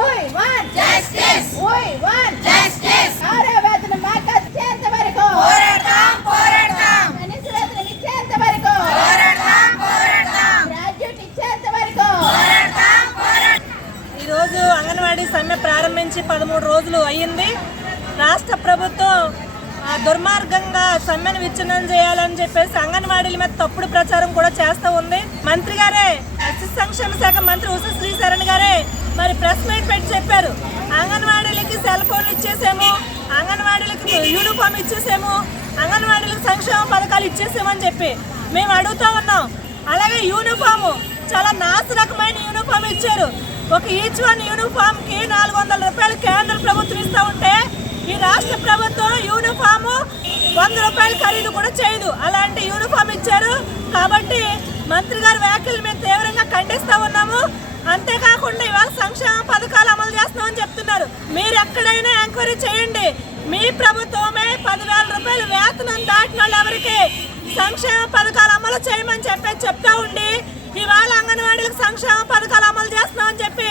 ఓయ్ want justice. We want justice. ఆరో వేతన మాకు చేత వరకు. పోరాటం పోరాటం. కనీస వేతనం ఇచ్చేంత వరకు. పోరాటం పోరాటం. గ్రాడ్యుయేట్ ఇచ్చేంత వరకు. పోరాటం పోరాటం. ఈరోజు అంగన్వాడి సమ్మె ప్రారంభించి పదమూడు రోజులు అయ్యింది. రాష్ట్ర ప్రభుత్వం దుర్మార్గంగా సమ్మెను విచ్ఛిన్నం చేయాలని చెప్పేసి అంగన్వాడీల మీద తప్పుడు ప్రచారం కూడా చేస్తూ ఉంది. మంత్రి గారే సంక్షేమ శాఖ మంత్రి ఉష శ్రీశరణ్ గారే మరి ప్రెస్ మీట్ పెట్టి చెప్పారు. అంగన్వాడీలకి సెల్ ఫోన్లు ఇచ్చేసాము అంగన్వాడీలకి యూనిఫామ్ ఇచ్చేసాము అంగన్వాడీలకు సంక్షేమ పథకాలు ఇచ్చేసామని చెప్పి మేము అడుగుతూ ఉన్నాం. అలాగే యూనిఫాము చాలా నాసిరకమైన యూనిఫామ్ ఇచ్చారు. ఒక ఈచ్ వన్ యూనిఫామ్కి నాలుగు వందల రూపాయలు కేంద్ర ప్రభుత్వం ఇస్తూ ఉంటే ఈ రాష్ట్ర ప్రభుత్వం యూనిఫాము వంద రూపాయలు ఖరీదు కూడా చేయదు. అలాంటి యూనిఫామ్ ఇచ్చారు. కాబట్టి మంత్రి గారు వ్యాఖ్యలు మేము తీవ్రంగా అంతేకాకుండా ఇవాళ సంక్షేమ పథకాలు అమలు చేస్తున్నామని చెప్తున్నారు. మీరు ఎక్కడైనా ఎంక్వైరీ చేయండి. మీ ప్రభుత్వమే పదివేల రూపాయలు వేతనం దాటిన వాళ్ళు ఎవరికి సంక్షేమ పథకాలు అమలు చేయమని చెప్పి చెప్తా ఉండి ఇవాళ అంగన్వాడీలకు సంక్షేమ పథకాలు అమలు చేస్తున్నామని చెప్పి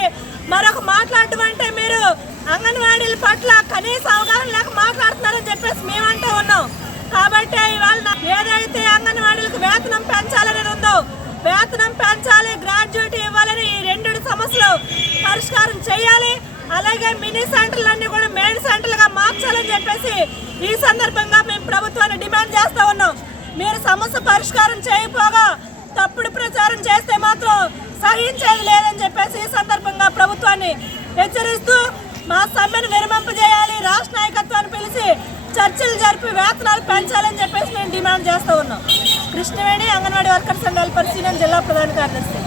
మరొక మాట్లాడటం అంటే మీరు అంగన్వాడీల పట్ల కనీస అవగాహన లేక మాట్లాడుతున్నారని చెప్పేసి మేమంటూ ఉన్నాం. కాబట్టి ఇవాళ ఏదైతే అంగన్వాడీలకు వేతనం పెంచాలని ఉందో వేతనం పెంచాలి గ్రాడ్యుయేట్ పరిష్కారం చేయాలి. అలాగే మినీ సెంటర్లన్నీ కూడా మెయిన్ సెంటర్లుగా మార్చాలని చెప్పేసి ఈ సందర్భంగా మేము ప్రభుత్వాన్ని డిమాండ్ చేస్తా ఉన్నాం. మీరు సమస్య పరిష్కారం చేయకపోగా తప్పుడు ప్రచారం చేస్తే మాత్రం సహించేది లేదని చెప్పేసి ఈ సందర్భంగా ప్రభుత్వాన్ని హెచ్చరిస్తూ మా సమ్మెను విరమింపజేయాలి రాష్ట్ర నాయకత్వాన్ని పిలిచి చర్చలు జరిపి వేతనాలు పెంచాలని చెప్పేసి మేము డిమాండ్ చేస్తూ ఉన్నాం. Krishnaveni anganwadi workers and helpers union జిల్లా ప్రధాన కార్యదర్శి.